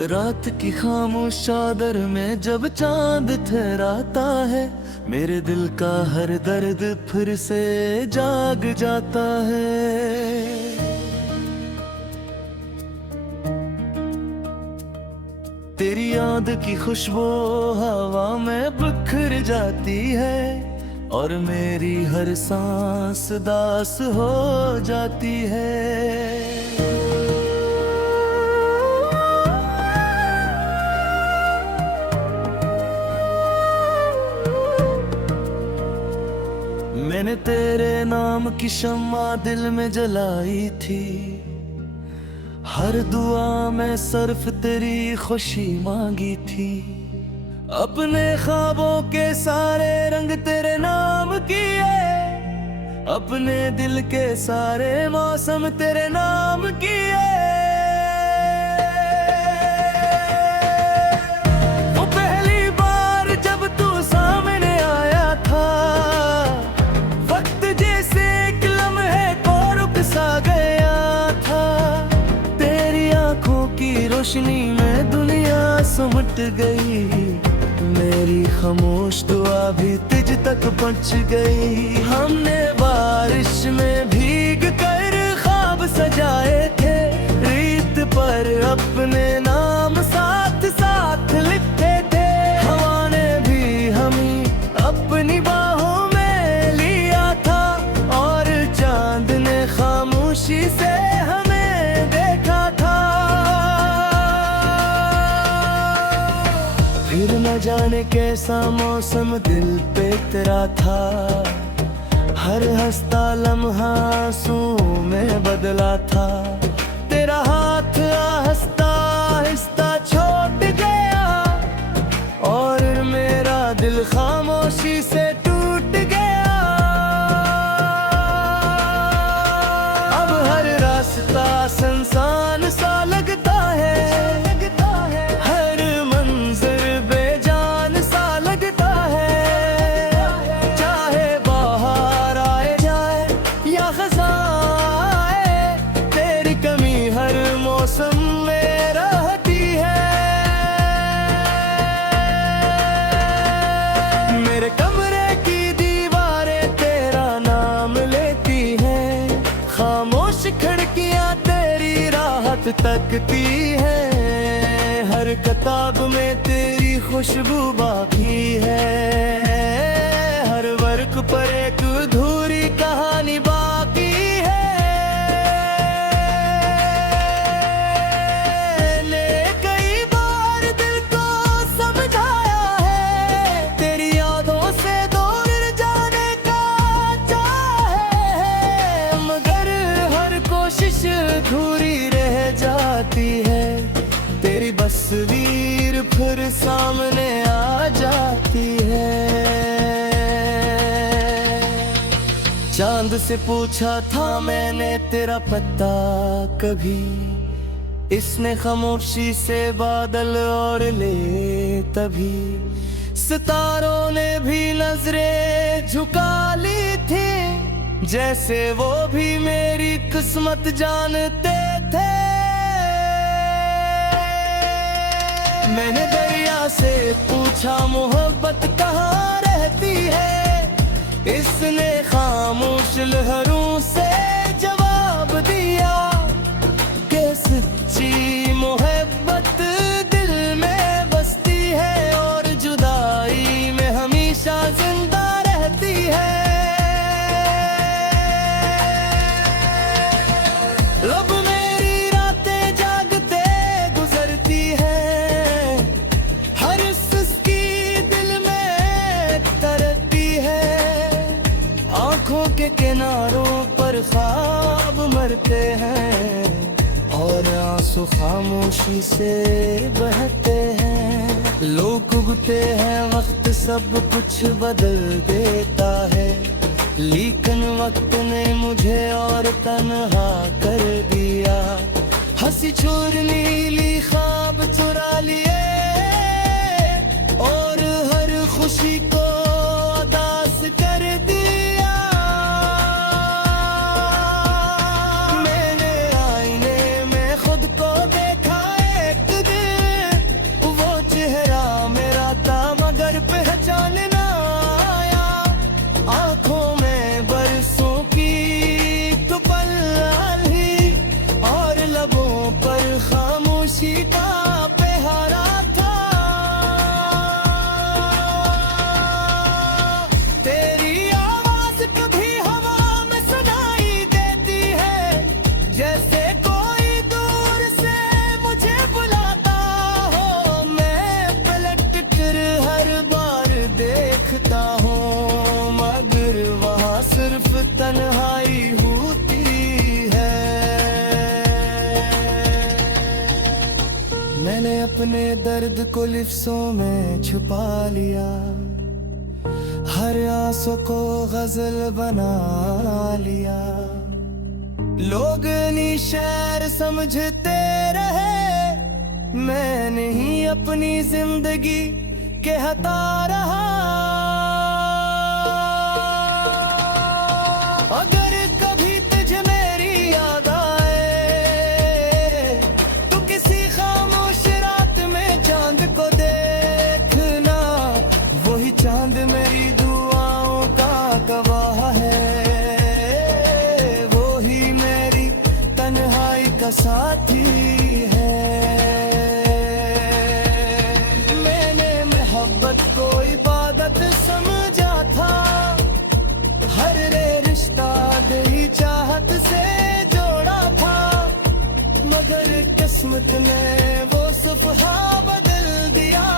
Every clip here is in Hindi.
रात की खामोश चादर में जब चांद ठहराता है, मेरे दिल का हर दर्द फिर से जाग जाता है। तेरी याद की खुशबू हवा में बिखर जाती है और मेरी हर सांस दास हो जाती है। मैंने तेरे नाम की शम्मा दिल में जलाई थी, हर दुआ में सिर्फ तेरी खुशी मांगी थी। अपने ख्वाबों के सारे रंग तेरे नाम किए, अपने दिल के सारे मौसम तेरे नाम किए। वो पहली बार जब तू सामने आया था, वक्त जैसे एक लम्हे को रुक सा गया था। तेरी आंखों की रोशनी में दुनिया सिमट गई, मेरी खामोश दुआ भी तुझ तक पहुंच गई। हमने बारिश में भीग कर ख्वाब सजाए थे, रीत पर अपने नाम साथ साथ लिखे थे। हवा ने भी हमें अपनी बाहों में लिया था और चांद ने खामोशी से हमें देखा था। फिर न जाने कैसा मौसम दिल पे तेरा था, हर हंसता लम्हा आंसुओं में बदला था। तेरा हाथ आहिस्ता आहिस्ता छूट गया और मेरा दिल खामोशी से टूट गया। अब हर रास्ता सुनसान सा लगता है, हर मंजर बेजान सा लगता है। चाहे बाहर आए जाए या खज़ां आए, तेरी कमी हर मौसम में रहती है। मेरे कमरे की दीवारें तेरा नाम लेती हैं, खामोश खिड़कियां तेरी राहत तकती हैं। हर किताब में तेरी खुशबू बाकी है, हर वर्क पर एक अधूरी कहानी बाकी है। ने कई बार दिल को समझाया है, तेरी यादों से दूर जाने का चाहे है, मगर हर कोशिश अधूरी रह जाती है। तेरी तस्वीर फिर सामने आ जाती है। चांद से पूछा था मैंने तेरा पता कभी, इसने खामोशी से बादल और ले तभी। सितारों ने भी नजरें झुका ली थी, जैसे वो भी मेरी किस्मत जानते थे। मैंने दरिया से पूछा मोहब्बत कहाँ रहती है, इसने खामोश लहरों से जवाब दिया कि सच्ची मोहब्बत दिल में बसती है और जुदाई में हमेशा जिंदा रहती है। लब मेरी रातें जागते गुजरती है, हर सुस्ती दिल में तरती है। आंखों के किनारों पर ख्वाब मरते हैं और आंसू खामोशी से बहते हैं। लोग उगते हैं, वक्त सब कुछ बदल देता है, लेकिन वक्त ने मुझे और तन्हा कर दिया। हंसी चोर नीली ख्वाब चुरा लिए और हर खुशी को उदास कर दिया। मैंने आईने में खुद को देखा एक दिन, अपने दर्द को लिफ्ज़ों में छुपा लिया, हर आंसू को गजल बना लिया। लोग निशार समझते रहे, मैं नहीं अपनी जिंदगी कहता रहा। अगर कभी तुझे मेरी याद आए तो किसी खामोश रात में चांद को देखना, वही चांद मेरी दुआओं का गवाह है, वही मेरी तन्हाई का साथी है। मैंने मोहब्बत को इबादत समझा था, हर रिश्ता दिली चाहत से जोड़ा था, मगर किस्मत ने वो सफ़हा बदल दिया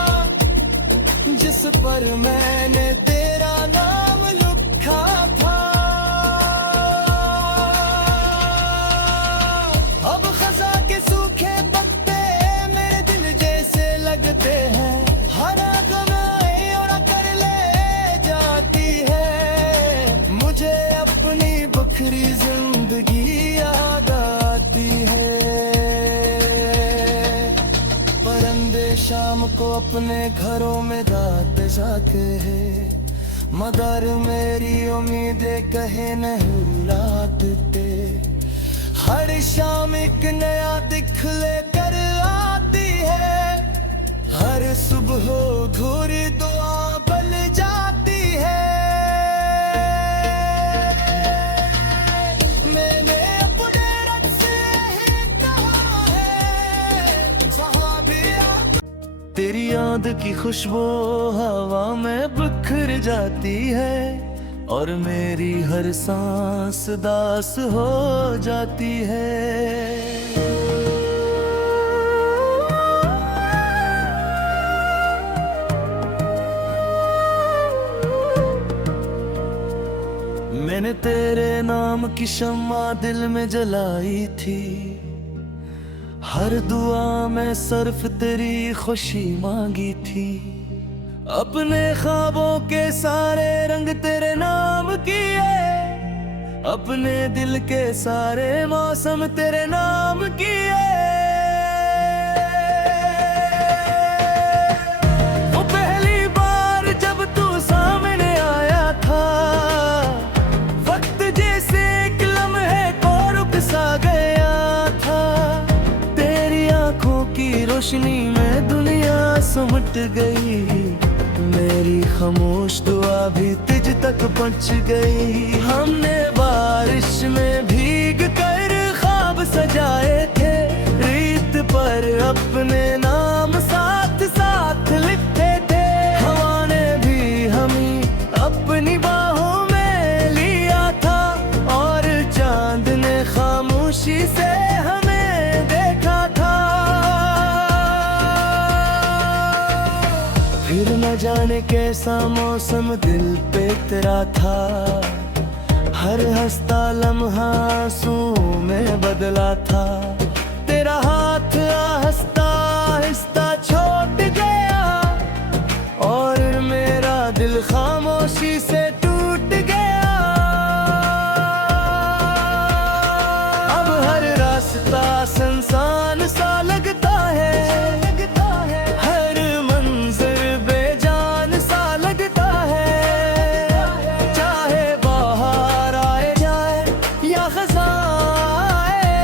जिस पर मैंने तेरा नाम लिखा था। अब खज़ा के सूखे पत्ते मेरे दिल जैसे लगते हैं, हर गम उड़ा कर ले जाती है, मुझे अपनी बखरी जिंदगी याद आती है। परिंदे शाम को अपने घरों में गाते जाते हैं, मगर मेरी उम्मीदें कहे नहीं रुलाते। हर शाम एक नया दिख लेकर आती है, हर सुबह अधूरी दुआ बन जाती है। मैंने अपने रब से ही कहा है, सहाबिया तेरी याद की खुशबू हवा में बिखर जाती है, और मेरी हर सांस दास हो जाती है। मैंने तेरे नाम की शम्मा दिल में जलाई थी, हर दुआ में सिर्फ तेरी खुशी मांगी थी। अपने ख्वाबों के सारे रंग तेरे नाम किए, अपने दिल के सारे मौसम तेरे नाम किए। वो पहली बार जब तू सामने आया था, वक्त जैसे एक लम्हे को रुक सा गया था, तेरी आंखों की रोशनी में दुनिया सिमट गई, मेरी खामोश दुआ भी तुझ तक पहुंच गई। हमने बारिश में भीग कर ख्वाब सजाए थे, रीत पर अपने नाम साथ साथ लिखते थे। हवा ने भी हमें अपनी बाहों में लिया था, और चांद ने खामोशी से हमें देखा था। फिर न जाने कैसा मौसम दिल पे तेरा था, हर हंसता लम्हा आंसुओं में बदला था। तेरा हाथ आहिस्ता आहिस्ता छूट गया, और मेरा दिल खामोशी से टूट गया। अब हर रास्ता सुनसान सा लगता है, हर मंजर बेजान सा लगता है। चाहे बाहर आए जाए या खज़ा आए,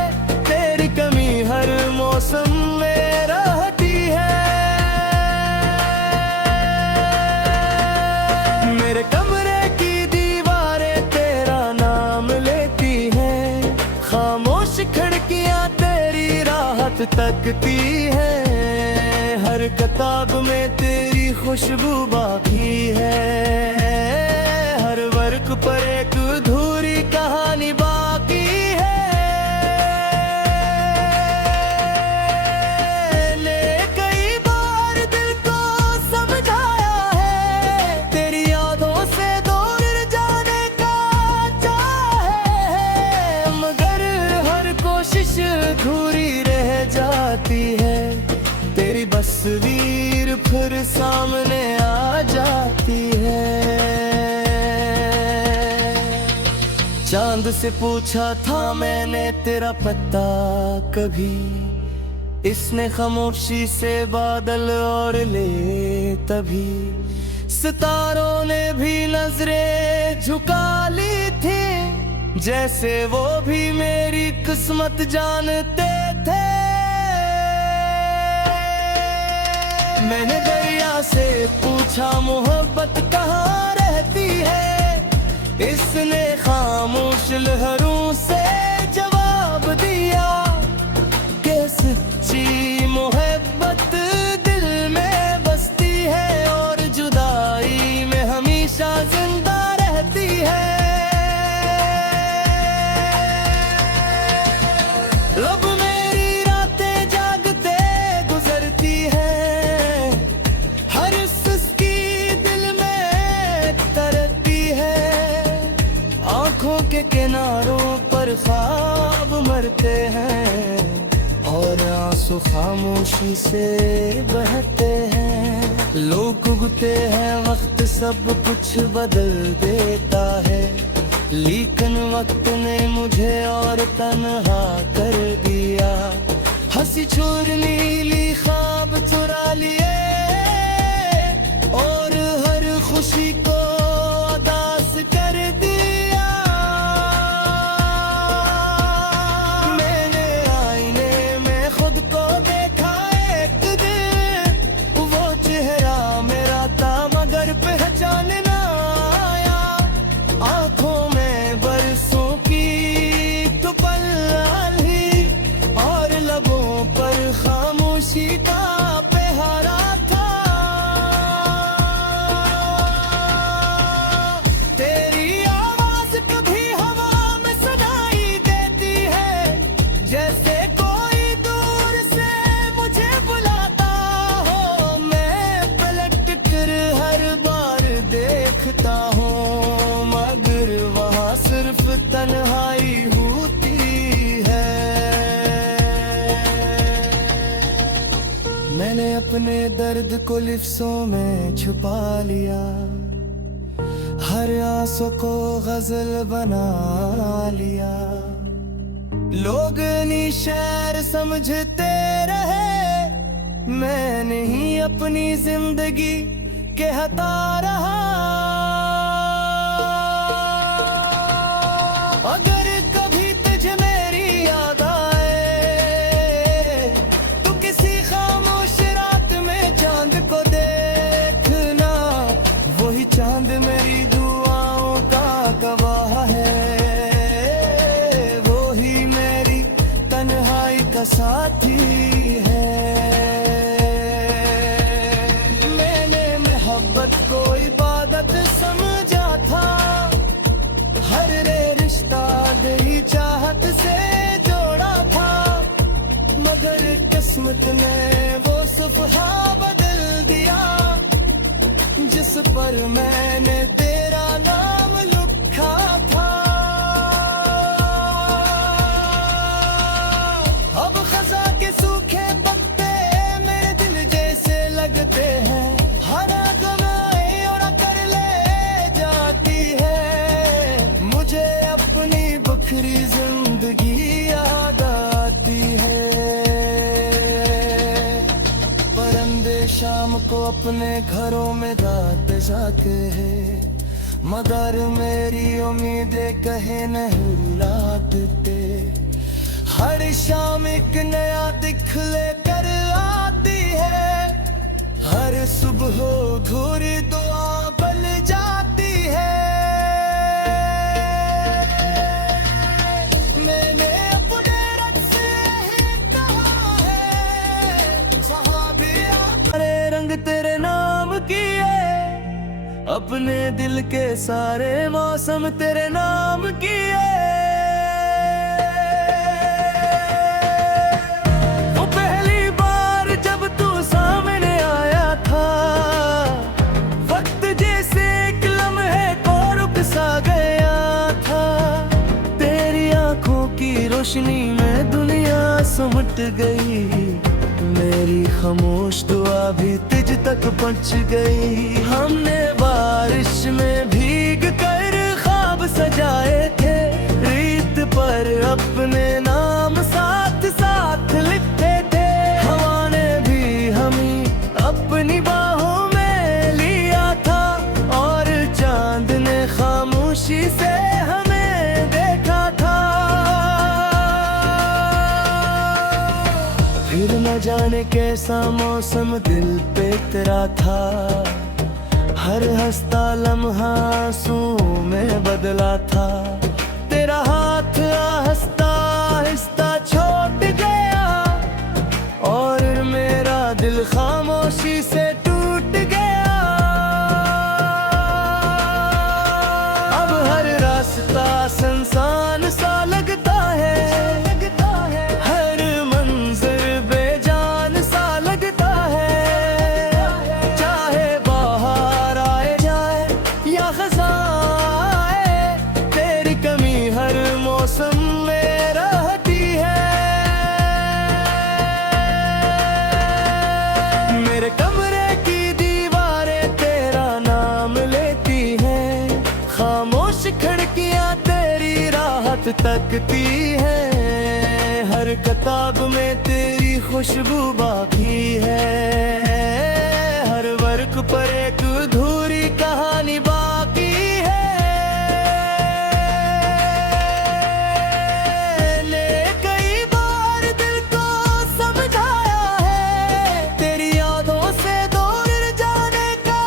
तेरी कमी हर मौसम में रहती है। मेरे कमरे की दीवारें तेरा नाम लेती हैं, खामोश खिड़कियां तेरी राहत तकती है। हर किताब में तेरी खुशबू बाकी है, हर वर्क पर एक अधूरी कहानी बाकी है। ने कई बार दिल को समझाया है, तेरी यादों से दूर जाने का चाहे है, मगर हर कोशिश अधूरी रह जाती है। तेरी बस चांद से पूछा था मैंने तेरा पता कभी, इसने खामोशी से बादल और ले तभी। सितारों ने भी नजरें झुका ली थी, जैसे वो भी मेरी किस्मत जानते थे। मैंने दरिया से पूछा मोहब्बत कहाँ रहती है, इसने खामोश लहरों से जवाब दिया कि सच्ची मोहब्बत दिल में बसती है और जुदाई में हमेशा जिंदा रहती है। लब मेरी रातें जागते गुजरती है, हर सुस्ती दिल में तरती है। आंखों के किनारों पर ख्वाब मरते हैं और आंसू खामोशी से बहते हैं। लोग उगते हैं, वक्त सब कुछ बदल देता है, लेकिन वक्त ने मुझे और तन्हा कर दिया। हंसी चोर नीली ख्वाब चुरा लिए और हर खुशी को उदास कर दिया। मैंने आईने में खुद को देखा एक दिन, वो चेहरा मेरा था मगर पहचान ना आया। आंखों में बरसों की तो पल ही और लबों पर खामोशी का पहरा था। तेरी आवाज कभी हवा में सुनाई देती है, जैसे कोई दूर से मुझे बुलाता हो। मैं पलट कर हर बार देखता हूँ, मगर वहाँ सिर्फ तन्हाई होती है। मैंने अपने दर्द को लिफ्ज़ों में छुपा लिया, हर आंसू को गजल बना लिया। लोग निशार समझते रहे, मैं नहीं अपनी जिंदगी कहता रहा। अगर कभी तुझे मेरी याद आए तो किसी खामोश रात में चांद को देखना, वही चांद मेरी दुआओं का गवाह है, वही मेरी तन्हाई का साथी है। मैंने मोहब्बत को इबादत समझा था, हर रिश्ता दिली चाहत से जोड़ा था, मगर किस्मत ने वो सफ़हा बदल दिया जिस पर मैंने तेरा नाम लिखा था। अब खज़ा के सूखे पत्ते मेरे दिल जैसे लगते हैं, हर गवाई उड़ा कर ले जाती है। मुझे अपनी बखरी जिंदगी याद आती है। परिंदे शाम को अपने घरों में गाते जाते हैं, मगर मेरी उम्मीदें कहे नहीं लाते। हर शाम एक नया दिख लेकर आती है, हर सुबह अधूरी दुआ बन जाती है। मैंने अपने रब से ही कहा है, सहाबिया सारे रंग तेरे नाम किए, अपने दिल के सारे मौसम तेरे नाम किए। वो पहली बार जब तू सामने आया था, वक्त जैसे एक लम्हे को रुक सा गया था। तेरी आंखों की रोशनी में दुनिया सिमट गई, मेरी खामोश दुआ भी तुझ तक पहुंच गई। हमने बारिश में भीग कर ख्वाब सजाए थे, न जाने कैसा मौसम दिल पे तेरा था, हर हंसता लम्हा आंसुओं में बदला था। तेरा हाथ आहिस्ता आहिस्ता छूट गया और मेरा दिल खामोशी से टूट गया। अब हर रास्ता सुनसान सा लगता है, हर मंजर बेजान सा लगता है। चाहे बाहर आए जाए या खज़ां आए, तेरी कमी हर मौसम में रहती है। मेरे कमरे की दीवारें तेरा नाम लेती हैं, खामोश खिड़कियां तेरी राहत तकती हैं। हर किताब में तेरी खुशबू बाकी है, हर वर्क पर एक अधूरी कहानी बाकी है। ने कई बार दिल को समझाया है, तेरी यादों से दूर जाने का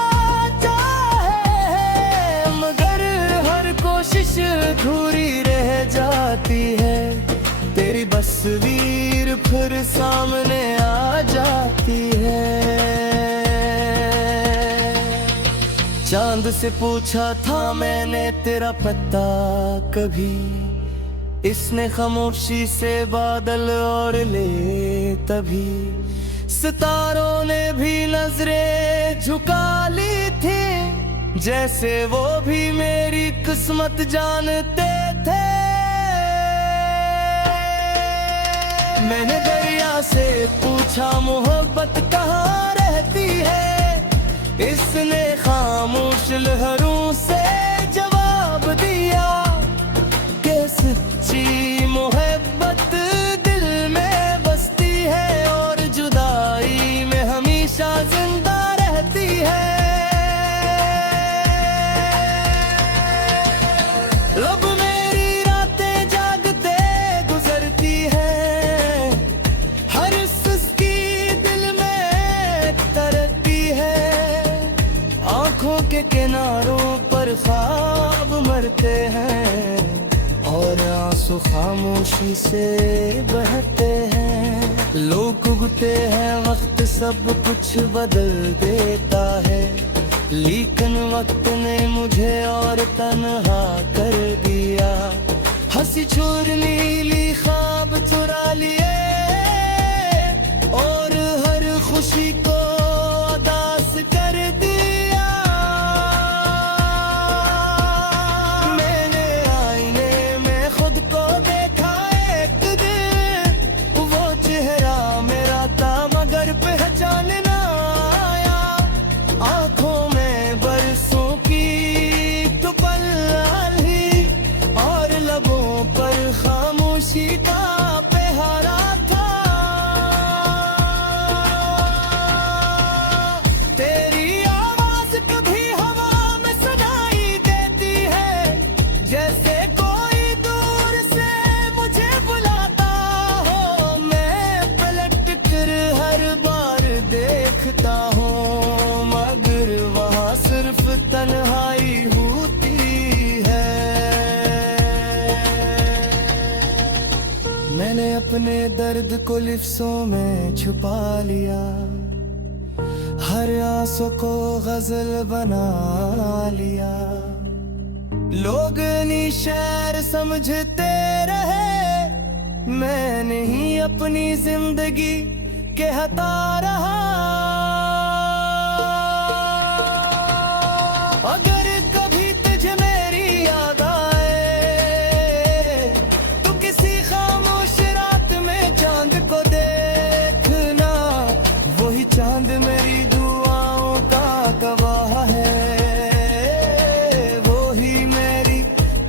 चाहे है, मगर हर कोशिश अधूरी रह जाती है। तेरी तस्वीर फिर सामने आ जाती है। चांद से पूछा था मैंने तेरा पता कभी, इसने खामोशी से बादल और ले तभी। सितारों ने भी नजरें झुका ली थी, जैसे वो भी मेरी किस्मत जानते थे। मैंने दरिया से पूछा मोहब्बत कहाँ रहती है, इसने खामोश लहरों से जवाब दिया कि सच्ची मोहब्बत दिल में बसती है और जुदाई में हमेशा जिंदा रहती है। लब मेरी रातें जागते गुजरती है, हर सुस्ती दिल में तरती है। आंखों के किनारों पर ख्वाब मरते हैं और आंसू खामोशी से बहते हैं। लोग उगते हैं, वक्त सब कुछ बदल देता है, लेकिन वक्त ने मुझे और तन्हा कर दिया। हंसी छूर नीली ख्वाब चुरा लिए और हर खुशी को उदास कर दिया। मैंने आईने में खुद को देखा एक दिन, वो चेहरा मेरा था मगर पहचान ना आया। आंखों में बरसों की तो पल और लबों पर खामोशी का पहरा था। तेरी आवाज कभी हवा में सुनाई देती है, जैसे कोई दूर से मुझे बुलाता हो। मैं पलट कर हर बार देखता हूँ, मगर वहाँ सिर्फ तन्हाई होती है। मैंने अपने दर्द को लिफ्ज़ों में छुपा लिया, हर आंसू को गजल बना लिया। लोग निशार समझते रहे, मैं नहीं अपनी जिंदगी कहता रहा। अगर कभी तुझे मेरी याद आए, तो किसी खामोश रात में चांद को देखना, वही चांद मेरी दुआओं का गवाह है, वही मेरी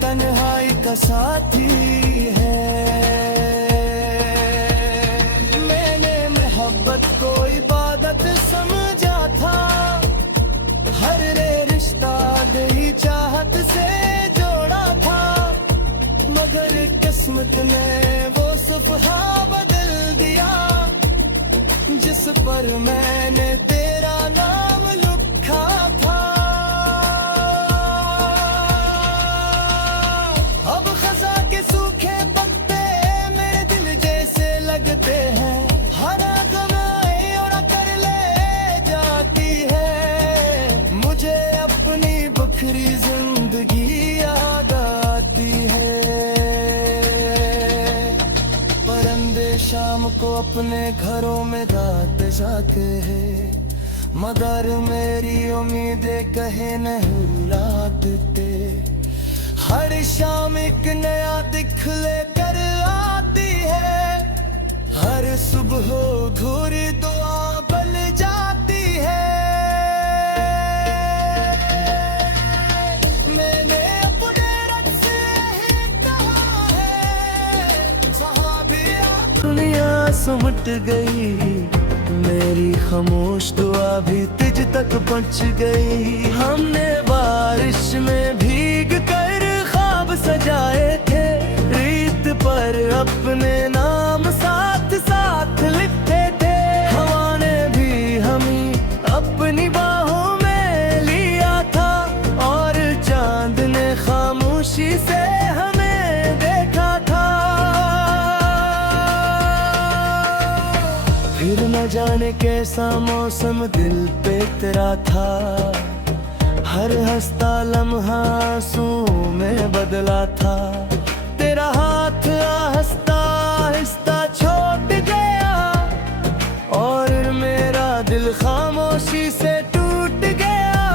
तन्हाई का साथी है। मैंने मोहब्बत को इबादत समझा था, हर रिश्ता दिली चाहत से जोड़ा था, मगर किस्मत ने वो सफ़हा बदल दिया। उस पर मैंने तेरा नाम लिखा था। अब खजा के सूखे पत्ते मेरे दिल जैसे लगते हैं, हरा कमाई और कर ले जाती है। मुझे अपनी बखरी जिंदगी याद आती है। परिंदे शाम को अपने घरों में गाते जाते हैं, मगर मेरी उम्मीदें कहे नहीं रुलाते। हर शाम एक नया दिख लेकर आती है, हर सुबह अधूरी दुआ बन जाती है। मैंने अपने रब से ही कहा है, सहाबिया दुनिया सिमट गई, मेरी खामोश दुआ भी तुझ तक पहुंच गई। हमने बारिश में भीग कर ख्वाब सजाए थे, रीत पर अपने नाम साथ साथ लिखते थे। हवा ने भी हमें अपनी बाहों में लिया था, और चांद ने खामोशी से हमें देखा था। फिर न जाने कैसा मौसम दिल पे तेरा था, हर हंसता लम्हा आंसू में बदला था। तेरा हाथ आहिस्ता आहिस्ता छूट गया, और मेरा दिल खामोशी से टूट गया।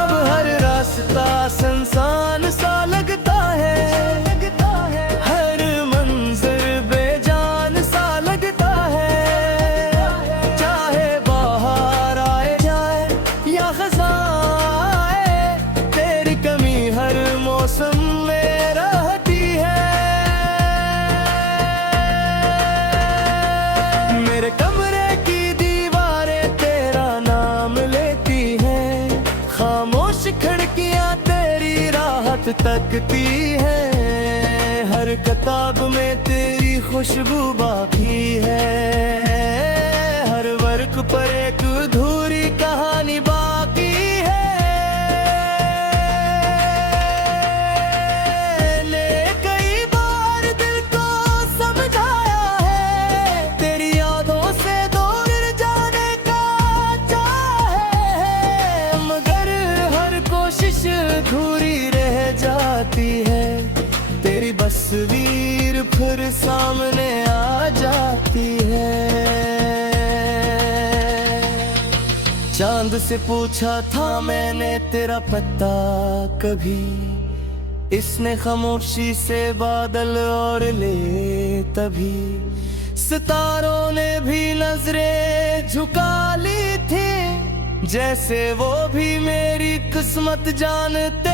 अब हर रास्ता सुनसान सा लगता है, हर मंजर बेजान सा लगता है। चाहे बाहर आए जाए या खज़ा आए, तेरी कमी हर मौसम में रहती है। मेरे कमरे की दीवारें तेरा नाम लेती हैं, खामोश खिड़कियां तेरी राहत तकती हैं। हर किताब में तेरी खुशबू बाकी है, हर वर्क पर एक अधूरी कहानी बाकी है। ने कई बार दिल को समझाया है, तेरी यादों से दूर जाने का चाहे है, मगर हर कोशिश अधूरी रह जाती है। तेरी तस्वीर फिर सामने आ जाती है। चांद से पूछा था मैंने तेरा पता कभी, इसने खामोशी से बादल और ले तभी। सितारों ने भी नजरें झुका ली थी, जैसे वो भी मेरी किस्मत जानते